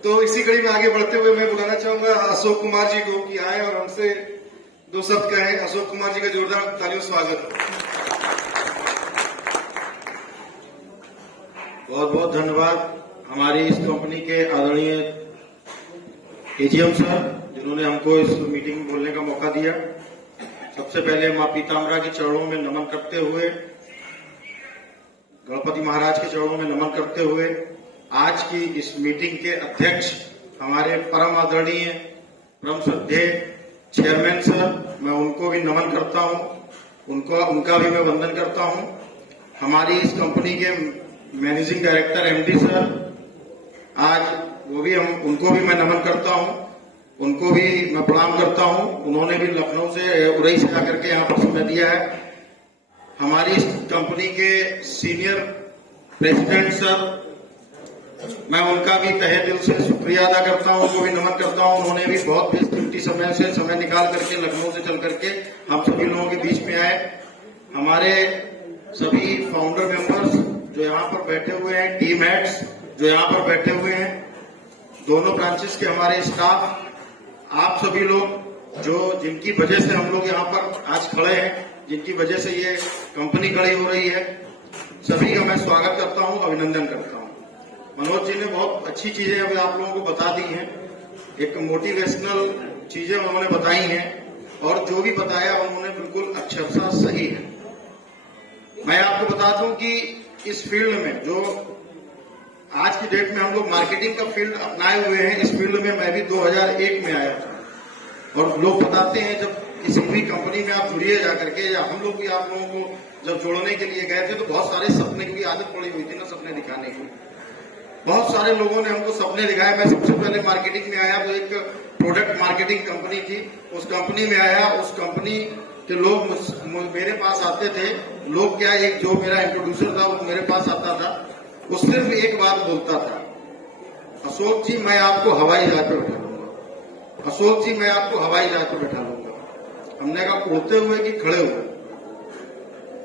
तो इसी कड़ी में आगे बढ़ते हुए मैं बुलाना चाहूंगा अशोक कुमार जी को कि आए और हमसे दो शब्द कहें। अशोक कुमार जी का जोरदार तालियों से स्वागत। बहुत बहुत धन्यवाद हमारी इस कंपनी के आदरणीय एजीएम सर, जिन्होंने हमको इस मीटिंग में बोलने का मौका दिया। सबसे पहले मां पीताम्बरा के चरणों में नमन करते हुए, गणपति महाराज के चरणों में नमन करते हुए, आज की इस मीटिंग के अध्यक्ष हमारे परम आदरणीय परम श्रद्धेय चेयरमैन सर, मैं उनको भी नमन करता हूं, उनका भी मैं वंदन करता हूं। हमारी इस कंपनी के मैनेजिंग डायरेक्टर एमडी सर, आज वो भी उनको भी मैं नमन करता हूं, उनको भी मैं प्रणाम करता हूं। उन्होंने भी लखनऊ से, उरई से आकर के यहाँ पर समय दिया है। हमारी इस कंपनी के सीनियर प्रेसिडेंट सर, मैं उनका भी तहे दिल से शुक्रिया अदा करता हूं, उनको भी नमन करता हूं। उन्होंने भी बहुत बेशकीमती समय से समय निकाल करके लखनऊ से चल करके हम सभी लोगों के बीच में आए। हमारे सभी फाउंडर मेंबर्स जो यहाँ पर बैठे हुए हैं, टीम हेड्स जो यहाँ पर बैठे हुए हैं, दोनों ब्रांचेस के हमारे स्टाफ, आप सभी लोग जो जिनकी वजह से हम लोग यहाँ पर आज खड़े हैं, जिनकी वजह से ये कंपनी खड़ी हो रही है, सभी का मैं स्वागत करता हूँ, अभिनंदन करता हूँ। मनोज जी ने बहुत अच्छी चीजें अभी आप लोगों को बता दी हैं, एक मोटिवेशनल चीजें उन्होंने बताई हैं और जो भी बताया उन्होंने बिल्कुल अक्षरशः सही है। मैं आपको बता दूं कि इस फील्ड में जो आज की डेट में हम लोग मार्केटिंग का फील्ड अपनाए हुए हैं, इस फील्ड में मैं भी 2001 में आया था। और लोग बताते हैं जब किसी भी कंपनी में आप जुड़िए जाकर के, या हम लोग भी आप लोगों को जब जोड़ने के लिए गए थे तो बहुत सारे सपने की आदत पड़ी हुई थी ना, सपने दिखाने की। बहुत सारे लोगों ने हमको सपने दिखाए। मैं सबसे पहले मार्केटिंग में आया तो एक प्रोडक्ट मार्केटिंग कंपनी थी, उस कंपनी में आया। उस कंपनी के लोग मेरे पास आते थे। लोग क्या, एक जो मेरा इंट्रोड्यूसर था वो मेरे पास आता था, वो सिर्फ एक बात बोलता था, अशोक जी मैं आपको हवाई जहाज पर बैठा लूंगा, अशोक जी मैं आपको हवाई जहाज पर बैठा लूंगा। हमने कहा उड़ते हुए कि खड़े हुए?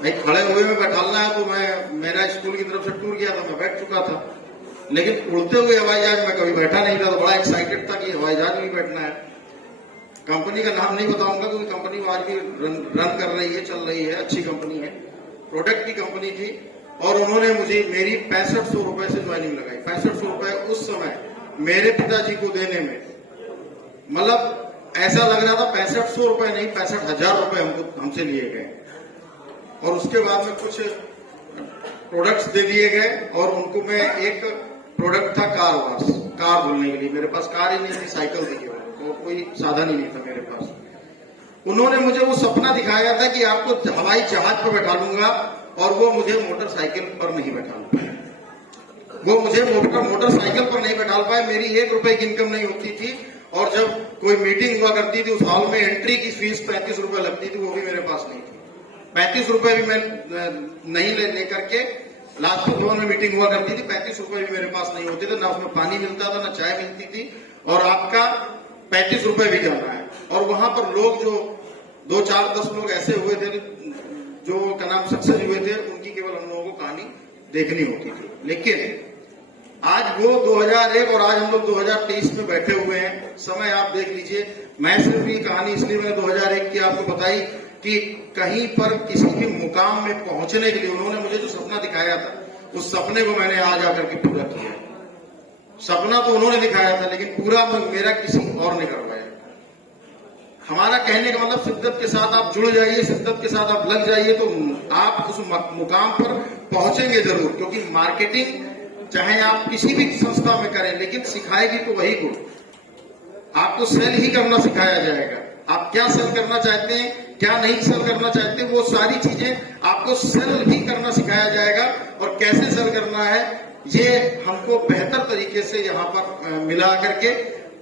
भाई खड़े हुए में बैठालना है तो मेरा स्कूल की तरफ से टूर गया था, मैं बैठ चुका था। लेकिन उड़ते हुए हवाई जहाज में कभी बैठा नहीं था, तो बड़ा एक्साइटेड था कि हवाई जहाज में बैठना है। कंपनी का नाम नहीं बताऊंगा क्योंकि कंपनी आज भी रन कर रही है, चल रही है, अच्छी कंपनी है, प्रोडक्ट की कंपनी थी। और उन्होंने मुझे मेरी 6500 रुपए से ज्वाइनिंग लगाई। 6500 रुपए उस समय मेरे पिताजी को देने में, मतलब ऐसा लग रहा था 6500 रुपए नहीं, 65,000 रुपए हमसे लिए गए। और उसके बाद में कुछ प्रोडक्ट्स दे दिए गए और उनको मैं, एक प्रोडक्ट था कार वॉश, कार धुलने के लिए। मेरे पास कार ही नहीं थी, साइकिल थी केवल, तो कोई साधन ही नहीं था मेरे पास। उन्होंने मुझे वो सपना दिखाया था कि आपको हवाई जहाज पर बैठा लूंगा, और वो मुझे मोटरसाइकिल पर नहीं बैठा पाए। वो मुझे मोटरसाइकिल पर नहीं बैठा पाए। मेरी 1 रुपए की इनकम नहीं होती थी, और जब कोई मीटिंग हुआ करती थी उस हॉल में एंट्री की फीस 35 रुपए लगती थी, वो भी मेरे पास नहीं थी। 35 रुपए भी मैं नहीं लेकर के, लाजपत भवन में मीटिंग हुआ करती थी, 35 रुपए भी मेरे पास नहीं होते थे, ना उसमें पानी मिलता था, ना चाय मिलती थी, और आपका 35 रुपए भी जाना है। और वहां पर लोग जो 2, 4, 10 लोग ऐसे हुए थे जो क्या नाम सक्सेस हुए थे, उनकी केवल हम लोगों को कहानी देखनी होती थी। लेकिन आज वो 2001 और आज हम लोग 2023 में बैठे हुए हैं। समय आप देख लीजिए। मैं सिर्फ ये कहानी इसलिए मैंने 2001 की आपको बताई कि कहीं पर किसी भी मुकाम में पहुंचने के लिए उन्होंने मुझे जो सपना दिखाया था, उस सपने को मैंने आज आकर के पूरा किया। सपना तो उन्होंने दिखाया था, लेकिन पूरा मेरा किसी और ने करवाया। हमारा कहने का मतलब, शिद्दत के साथ आप जुड़ जाइए, शिद्दत के साथ आप लग जाइए, तो आप उस मुकाम पर पहुंचेंगे जरूर। क्योंकि मार्केटिंग चाहे आप किसी भी संस्था में करें, लेकिन सिखाएगी तो वही गुण। आपको सेल ही करना सिखाया जाएगा। आप क्या सेल करना चाहते हैं, क्या नहीं सेल करना चाहते, वो सारी चीजें आपको सेल ही करना सिखाया जाएगा। और कैसे सेल करना है, ये हमको बेहतर तरीके से यहाँ पर मिला करके,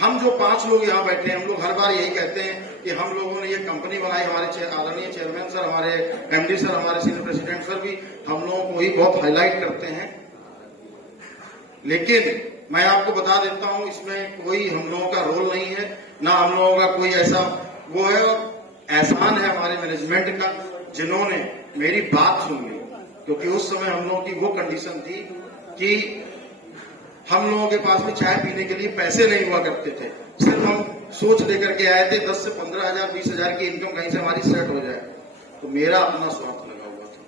हम जो 5 लोग यहाँ बैठे हैं, हम लोग हर बार यही कहते हैं कि हम लोगों ने ये कंपनी बनाई। हमारे आदरणीय चेयरमैन सर, हमारे एमडी सर, हमारे सीनियर प्रेसिडेंट सर भी हम लोगों को ही बहुत हाईलाइट करते हैं। लेकिन मैं आपको बता देता हूं, इसमें कोई हम लोगों का रोल नहीं है, ना हम लोगों का कोई ऐसा वो है। एहसान है हमारे मैनेजमेंट का, जिन्होंने मेरी बात सुन ली। क्योंकि उस समय हम लोगों की वो कंडीशन थी कि हम लोगों के पास में चाय पीने के लिए पैसे नहीं हुआ करते थे। सिर्फ हम सोच लेकर के आए थे 10 से 15,000 20,000 की इनकम कहीं से हमारी सेट हो जाए। तो मेरा अपना स्वार्थ लगा हुआ था,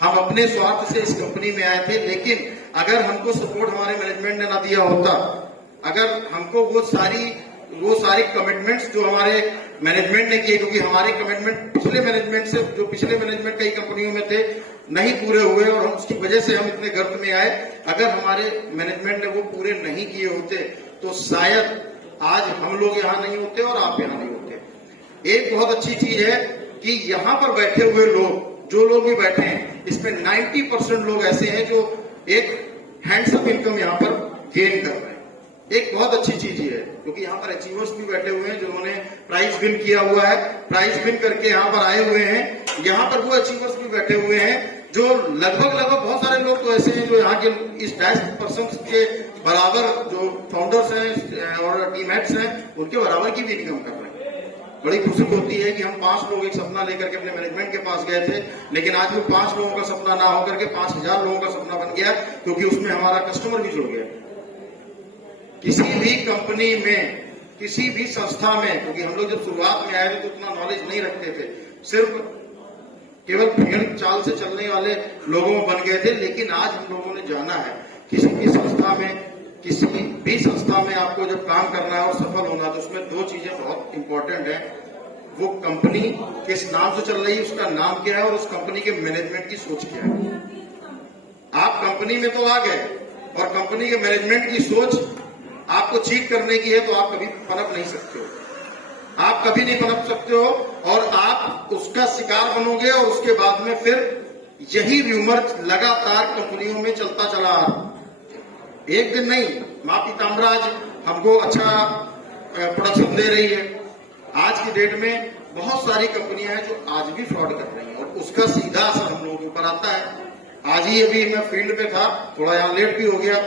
हम अपने स्वार्थ से इस कंपनी में आए थे। लेकिन अगर हमको सपोर्ट हमारे मैनेजमेंट ने ना दिया होता, अगर हमको वो सारी कमिटमेंट्स जो हमारे मैनेजमेंट ने किए, क्योंकि हमारे कमिटमेंट पिछले मैनेजमेंट से, जो पिछले मैनेजमेंट कई कंपनियों में थे, नहीं पूरे हुए और हम उसकी वजह से हम इतने गर्त में आए। अगर हमारे मैनेजमेंट ने वो पूरे नहीं किए होते तो शायद आज हम लोग यहाँ नहीं होते और आप यहाँ नहीं होते। एक बहुत अच्छी चीज है कि यहाँ पर बैठे हुए लोग, जो लोग भी बैठे हैं, इसमें 90% लोग ऐसे हैं जो एक हैंडसम इनकम यहाँ पर गेन कर रहे हैं। एक बहुत अच्छी चीज ये है, क्योंकि यहाँ पर अचीवर्स भी बैठे हुए हैं जिन्होंने प्राइज विन किया हुआ है, प्राइज विन करके यहाँ पर आए हुए हैं। यहाँ पर वो अचीवर्स भी बैठे हुए हैं जो लगभग बहुत सारे लोग तो ऐसे हैं जो यहाँ के इस 10% के बराबर, जो फाउंडर्स हैं और टीम हेड्स हैं, उनके बराबर की भी इनकम कर रहे हैं। बड़ी खुशी होती है कि हम 5 लोग एक सपना लेकर के अपने मैनेजमेंट के पास गए थे, लेकिन आज वो 5 लोगों का सपना ना होकर के 5,000 लोगों का सपना बन गया, क्योंकि उसमें हमारा कस्टमर भी जुड़ गया। किसी भी कंपनी में, किसी भी संस्था में, क्योंकि हम लोग जब शुरुआत में आए थे तो उतना नॉलेज नहीं रखते थे, सिर्फ केवल भेड़ चाल से चलने वाले लोगों में बन गए थे। लेकिन आज हम लोगों ने जाना है किसी भी संस्था में आपको जब काम करना है और सफल होना है तो उसमें 2 चीजें बहुत इंपॉर्टेंट है। वो कंपनी किस नाम से चल रही है, उसका नाम क्या है, और उस कंपनी के मैनेजमेंट की सोच क्या है। आप कंपनी में तो आ गए और कंपनी के मैनेजमेंट की सोच आपको चीट करने की है तो आप कभी पनप नहीं सकते हो, आप कभी नहीं पनप सकते हो, और आप उसका शिकार बनोगे। और उसके बाद में फिर यही र्यूमर लगातार कंपनियों में चलता चला। एक दिन नहीं, मां पीताम्बराज हमको अच्छा प्रोडक्शन दे रही है। आज की डेट में बहुत सारी कंपनियां हैं जो आज भी फ्रॉड कर रही हैं और उसका सीधा असर हम लोगों के ऊपर आता है। आज ही अभी मैं फील्ड पे था, थोड़ा यहाँ लेट भी हो गया,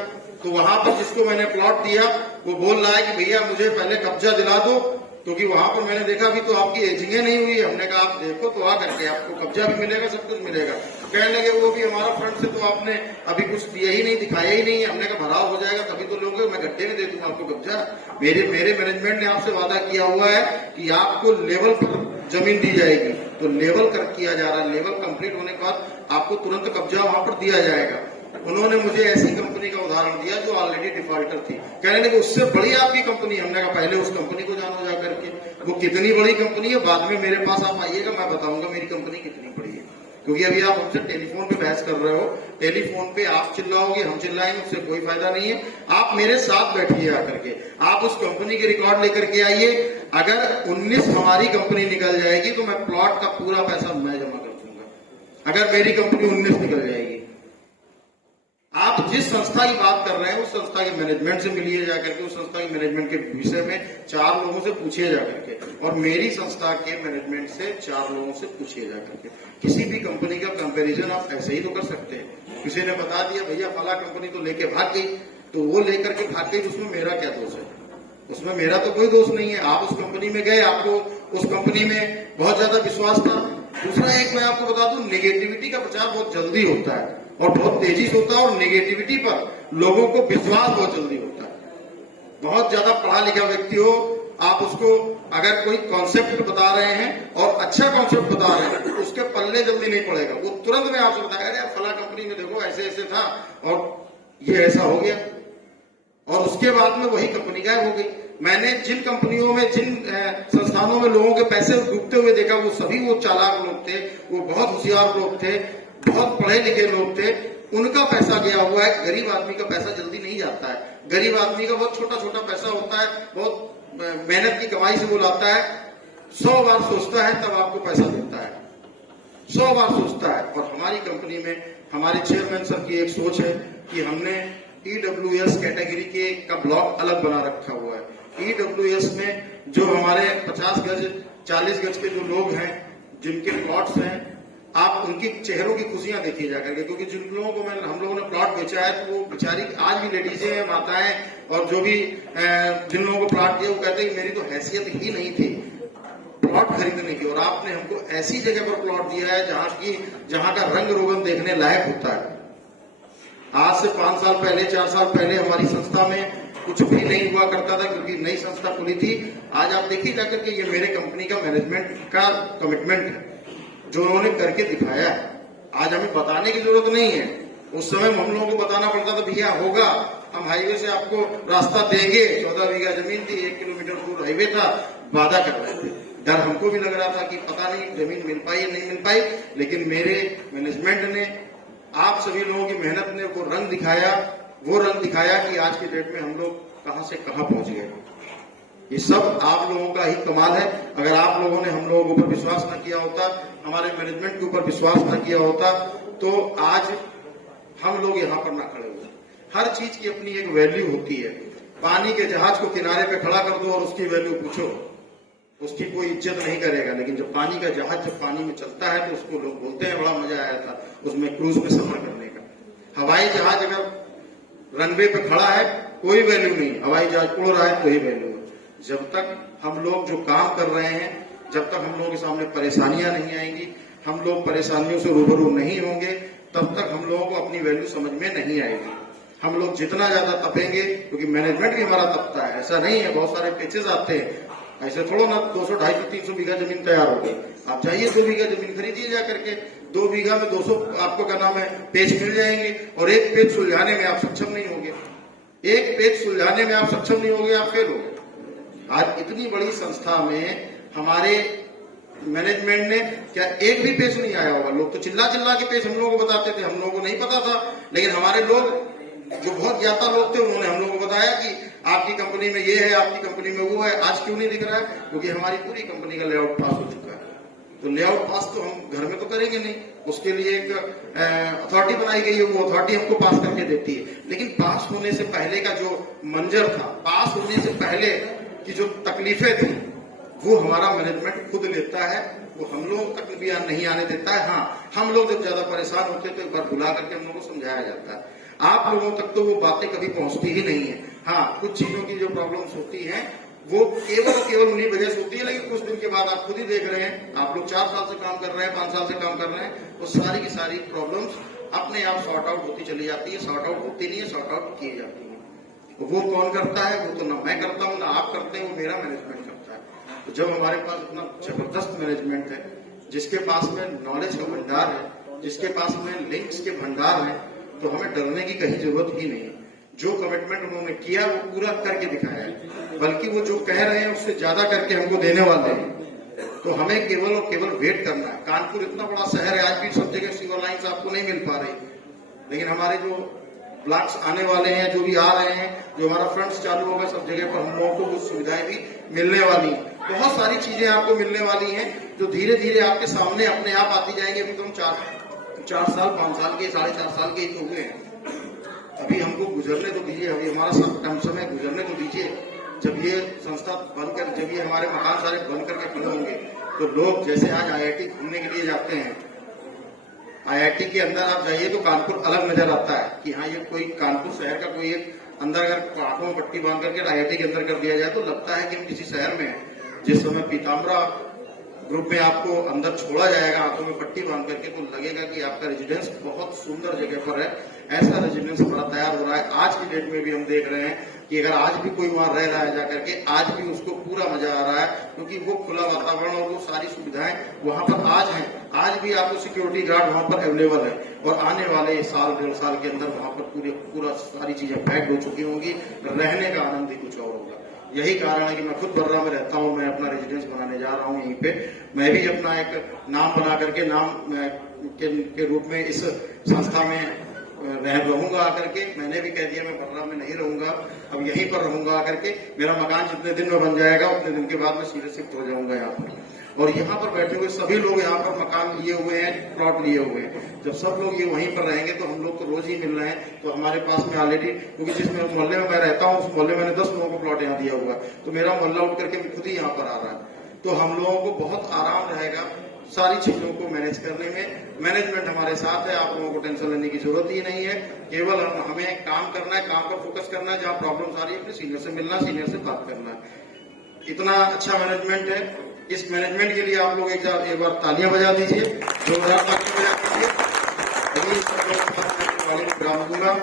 तो वहां पर जिसको मैंने प्लॉट दिया वो बोल रहा है कि भैया मुझे पहले कब्जा दिला दो, क्योंकि वहां पर मैंने देखा अभी तो आपकी एजिंग नहीं हुई। हमने कहा आप देखो तो आ करके आपको कब्जा भी मिलेगा, सब कुछ मिलेगा। कहने लगे वो भी हमारा फ्रंट से तो आपने अभी कुछ दिया ही नहीं, दिखाया ही नहीं है। हमने कहा भराव हो जाएगा तभी तो लोगे, मैं गड्ढे में दे दूंगा आपको कब्जा। मेरे मैनेजमेंट ने आपसे वादा किया हुआ है कि आपको लेवल पर जमीन दी जाएगी, तो लेवल किया जा रहा है। लेवल कंप्लीट होने के बाद आपको तुरंत कब्जा वहां पर दिया जाएगा। उन्होंने मुझे ऐसी कंपनी का उदाहरण दिया जो ऑलरेडी डिफॉल्टर थी। कहने लगे उससे बड़ी आपकी कंपनी। हमने कहा पहले उस कंपनी को जानो जा करके, वो कितनी बड़ी कंपनी है, बाद में मेरे पास आप आइएगा, मैं बताऊंगा मेरी कंपनी कितनी बड़ी है। क्योंकि अभी आप हमसे टेलीफोन पे बहस कर रहे हो, टेलीफोन पे आप चिल्लाओगे, हम चिल्लाएंगे, उससे कोई फायदा नहीं है। आप मेरे साथ बैठिए आकर के, आप उस कंपनी के रिकॉर्ड लेकर के आइए। अगर 19 हमारी कंपनी निकल जाएगी तो मैं प्लॉट का पूरा पैसा मैं जमा कर दूंगा। अगर मेरी कंपनी 19 निकल जाएगी, आप जिस संस्था की बात कर रहे हैं उस संस्था के मैनेजमेंट से मिलिए जाकर के, उस संस्था के मैनेजमेंट के विषय में 4 लोगों से पूछिए जाकर के, और मेरी संस्था के मैनेजमेंट से 4 लोगों से पूछिए जाकर के। किसी भी कंपनी का कंपैरिजन आप ऐसे ही तो कर सकते हैं। किसी ने बता दिया भैया फला कंपनी तो लेके भाग गई, तो वो लेकर के भाग गई, उसमें मेरा क्या दोष है? उसमें मेरा तो कोई दोष नहीं है। आप उस कंपनी में गए, आपको उस कंपनी में बहुत ज्यादा विश्वास था। दूसरा एक मैं आपको बता दूं, नेगेटिविटी का प्रचार बहुत जल्दी होता है और बहुत तेजी से होता है, और नेगेटिविटी पर लोगों को विश्वास बहुत जल्दी होता है। बहुत ज्यादा पढ़ा लिखा व्यक्ति हो, आप उसको अगर कोई कॉन्सेप्ट बता रहे हैं और अच्छा कॉन्सेप्ट बता रहे हैं तो उसके पल्ले जल्दी नहीं पड़ेगा। वो तुरंत में आपसे बताएगा अरे फला कंपनी में देखो ऐसे ऐसे था और ये ऐसा हो गया, और उसके बाद में वही कंपनी गायब हो गई। मैंने जिन कंपनियों में, जिन संस्थानों में लोगों के पैसे डूबते हुए देखा, वो सभी वो चालाक लोग थे, वो बहुत होशियार लोग थे, बहुत पढ़े लिखे लोग थे। उनका पैसा गया हुआ है। गरीब आदमी का पैसा जल्दी नहीं जाता है। गरीब आदमी का बहुत छोटा छोटा पैसा होता है, बहुत मेहनत की कमाई से वो लाता है। 100 बार सोचता है तब आपको पैसा देता है, 100 बार सोचता है। और हमारी कंपनी में हमारे चेयरमैन सर की एक सोच है कि हमने EWS कैटेगरी के का ब्लॉक अलग बना रखा हुआ है। EWS में जो हमारे 50 गज 40 गज के जो लोग हैं, जिनके प्लॉट्स हैं, आप उनकी चेहरों की खुशियां देखिए जाकर के। क्योंकि जिन लोगों को हम लोगों ने प्लॉट बेचा है तो वो बेचारी आज भी लेडीजें हैं, माताएं, और जो भी जिन लोगों को प्लॉट दिया वो कहते हैं मेरी तो हैसियत ही नहीं थी प्लॉट खरीदने की, और आपने हमको ऐसी जगह पर प्लॉट दिया है जहां का रंग रोगन देखने लायक होता है। आज से 5 साल पहले 4 साल पहले हमारी संस्था में कुछ भी नहीं हुआ करता था, क्योंकि नई संस्था खुली थी। आज आप देखिए जाकर के ये मेरे कंपनी का मैनेजमेंट का कमिटमेंट है जो उन्होंने करके दिखाया है। आज हमें बताने की जरूरत नहीं है। उस समय हम लोगों को बताना पड़ता था भैया होगा, हम हाईवे से आपको रास्ता देंगे। 14 बीघा जमीन थी, 1 किलोमीटर दूर हाईवे था, वादा कर रहे थे। डर हमको भी लग रहा था कि पता नहीं जमीन मिल पाई या नहीं मिल पाई, लेकिन मेरे मैनेजमेंट ने, आप सभी लोगों की मेहनत ने वो रंग दिखाया कि आज की डेट में हम लोग कहां से कहां पहुंच गए। ये सब आप लोगों का ही कमाल है। अगर आप लोगों ने हम लोगों के ऊपर विश्वास न किया होता, हमारे मैनेजमेंट के ऊपर विश्वास न किया होता, तो आज हम लोग यहाँ पर ना खड़े होते। हर चीज की अपनी एक वैल्यू होती है। पानी के जहाज को किनारे पे खड़ा कर दो और उसकी वैल्यू पूछो, उसकी कोई इज्जत नहीं करेगा। लेकिन जब पानी का जहाज जब पानी में चलता है तो उसको लोग बोलते हैं बड़ा मजा आया था उसमें क्रूज में सफर करने का। हवाई जहाज अगर रनवे पे खड़ा है कोई वैल्यू नहीं, हवाई जहाज उड़ रहा है कोई वैल्यू नहीं। जब तक हम लोग जो काम कर रहे हैं, जब तक हम लोगों के सामने परेशानियां नहीं आएंगी, हम लोग परेशानियों से रूबरू नहीं होंगे, तब तक हम लोगों को अपनी वैल्यू समझ में नहीं आएगी। हम लोग जितना ज्यादा तपेंगे, क्योंकि मैनेजमेंट भी हमारा तपता है, ऐसा नहीं है। बहुत सारे पेचेस आते हैं, ऐसे थोड़ा ना 200, 250, 300 बीघा जमीन तैयार हो गई। आप चाहिए 2 बीघा जमीन खरीदिए जा करके, 2 बीघा में 200 आपको क्या नाम है पेज मिल जाएंगे, और एक पेज सुलझाने में आप सक्षम नहीं होंगे। एक पेज सुलझाने में आप सक्षम नहीं होंगे, आप फेल होंगे। आज इतनी बड़ी संस्था में हमारे मैनेजमेंट ने क्या एक भी पेज नहीं आया होगा। लोग तो चिल्ला चिल्ला के पेज हम लोगों को बताते थे, हम लोगों को नहीं पता था। लेकिन हमारे लोग जो बहुत ज्यादा लोग थे उन्होंने हम लोगों को बताया कि आपकी कंपनी में ये है, आपकी कंपनी में वो है। आज क्यों नहीं दिख रहा है? क्योंकि हमारी पूरी कंपनी का लेआउट पास हो चुका है। तो लेआउट पास तो हम घर में तो करेंगे नहीं, उसके लिए एक अथॉरिटी बनाई गई है, वो अथॉरिटी हमको पास करके देती है। लेकिन पास होने से पहले का जो मंजर था, पास होने से पहले की जो तकलीफें थी, वो हमारा मैनेजमेंट खुद लेता है, वो हम लोग तक भी नहीं आने देता है। हाँ, हम लोग जब ज्यादा परेशान होते हैं तो एक बार बुला करके हम लोग को समझाया जाता है। आप लोगों तक तो वो बातें कभी पहुंचती ही नहीं है। हाँ, कुछ चीजों की जो प्रॉब्लम्स होती हैं वो केवल उन्हीं वजह से होती है। लेकिन कुछ दिन के बाद आप खुद ही देख रहे हैं, आप लोग 4 साल से काम कर रहे हैं, 5 साल से काम कर रहे हैं, वो सारी की सारी प्रॉब्लम्स अपने आप सॉर्ट आउट होती चली जाती है। सॉर्ट आउट होती नहीं है, सॉर्ट आउट की जाती है। वो कौन करता है? वो तो ना मैं करता हूँ ना आप करते हैं, वो मेरा मैनेजमेंट करता है। तो जब हमारे पास इतना जबरदस्त मैनेजमेंट है, जिसके पास में नॉलेज का भंडार है, जिसके पास में लिंक्स के भंडार है, तो हमें डरने की कहीं जरूरत ही नहीं है। जो कमिटमेंट उन्होंने किया वो पूरा करके दिखाया है, बल्कि वो जो कह रहे हैं उससे ज्यादा करके हमको देने वाले हैं। तो हमें केवल और केवल वेट करना है। कानपुर इतना बड़ा शहर है, आज भी सब जगह सीवर लाइन्स आपको नहीं मिल पा रही, लेकिन हमारे जो ब्लॉक्स आने वाले हैं, जो भी आ रहे हैं, जो हमारा फ्रंट्स चालू होगा, सब जगह पर हम लोगों को कुछ सुविधाएं भी मिलने वाली हैं। बहुत सारी चीजें आपको मिलने वाली हैं जो धीरे धीरे आपके सामने अपने आप आती जाएंगी। अभी तो हम 4 साल 5 साल के 4.5 साल के ही तो हुए हैं। अभी हमको गुजरने तो दीजिए, अभी हमारा सब कम समय गुजरने तो दीजिए। जब ये संस्था बनकर, जब ये हमारे मकान सारे बन करके खड़े होंगे, तो लोग जैसे आज IIT घूमने के लिए जाते हैं, IIT के अंदर आप जाइए तो कानपुर अलग नजर आता है कि हाँ ये कोई कानपुर शहर का कोई एक अंदर अगर आंखों में पट्टी बांध करके IIT के अंदर कर दिया जाए तो लगता है कि हम किसी शहर में हैं। जिस समय पीताम्बरा ग्रुप में आपको अंदर छोड़ा जाएगा आंखों में पट्टी बांध करके, तो लगेगा कि आपका रेजिडेंस बहुत सुंदर जगह पर है। ऐसा रेजिडेंस हमारा तैयार हो रहा है। आज की डेट में भी हम देख रहे हैं कि अगर आज भी कोई वहां रह रहा है जाकर के, आज भी उसको पूरा मजा आ रहा है, क्योंकि वो खुला वातावरण और वो सारी सुविधाएं वहां पर आज हैं। आज भी आपको सिक्योरिटी गार्ड वहां पर अवेलेबल है, और आने वाले 1-1.5 साल के अंदर वहां पर पूरा सारी चीजें पैक्ड हो चुकी होंगी। रहने का आनंद ही कुछ और होगा। यही कारण है कि मैं खुद बर्रा में रहता हूं, मैं अपना रेजिडेंस बनाने जा रहा हूं यहीं पे। मैं भी अपना एक नाम बना करके, नाम के रूप में इस संस्था में रहूंगा आकर के। मैंने भी कह दिया मैं बर्रा में नहीं रहूंगा, अब यहीं पर रहूंगा आकर के। मेरा मकान जितने दिन में बन जाएगा उतने दिन के बाद मैं सीधे शिफ्ट हो जाऊंगा यहाँ पर। और यहाँ पर बैठे हुए सभी लोग यहाँ पर मकान लिए हुए हैं, प्लॉट लिए हुए हैं। जब सब लोग ये वहीं पर रहेंगे तो हम लोग तो रोज ही मिल रहे हैं। तो हमारे पास में ऑलरेडी, क्योंकि जिस मोहल्ले में मैं रहता हूँ उस मोहल्ले में मैंने 10 लोगों को प्लॉट यहाँ दिया हुआ, तो मेरा मोहल्ला उठ करके खुद ही यहाँ पर आ रहा है। तो हम लोगों को बहुत आराम रहेगा सारी चीजों को मैनेज करने में। मैनेजमेंट हमारे साथ है, आप लोगों को टेंशन लेने की जरूरत ही नहीं है। केवल हमें काम करना है, काम पर फोकस करना है। जहाँ प्रॉब्लम आ रही है अपने सीनियर से मिलना, सीनियर से बात करना है। इतना अच्छा मैनेजमेंट है। इस मैनेजमेंट के लिए आप लोग एक बार तालियां बजा दीजिए, 2000 तालियां बजा दीजिए। अभी सब लोग मांगूंगा।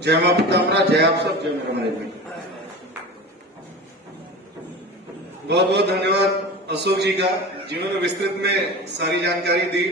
जय मां पीताम्बरा, जय आप सब, जय मेरा मैनेजमेंट। बहुत बहुत धन्यवाद अशोक जी का, जिन्होंने विस्तृत में सारी जानकारी दी।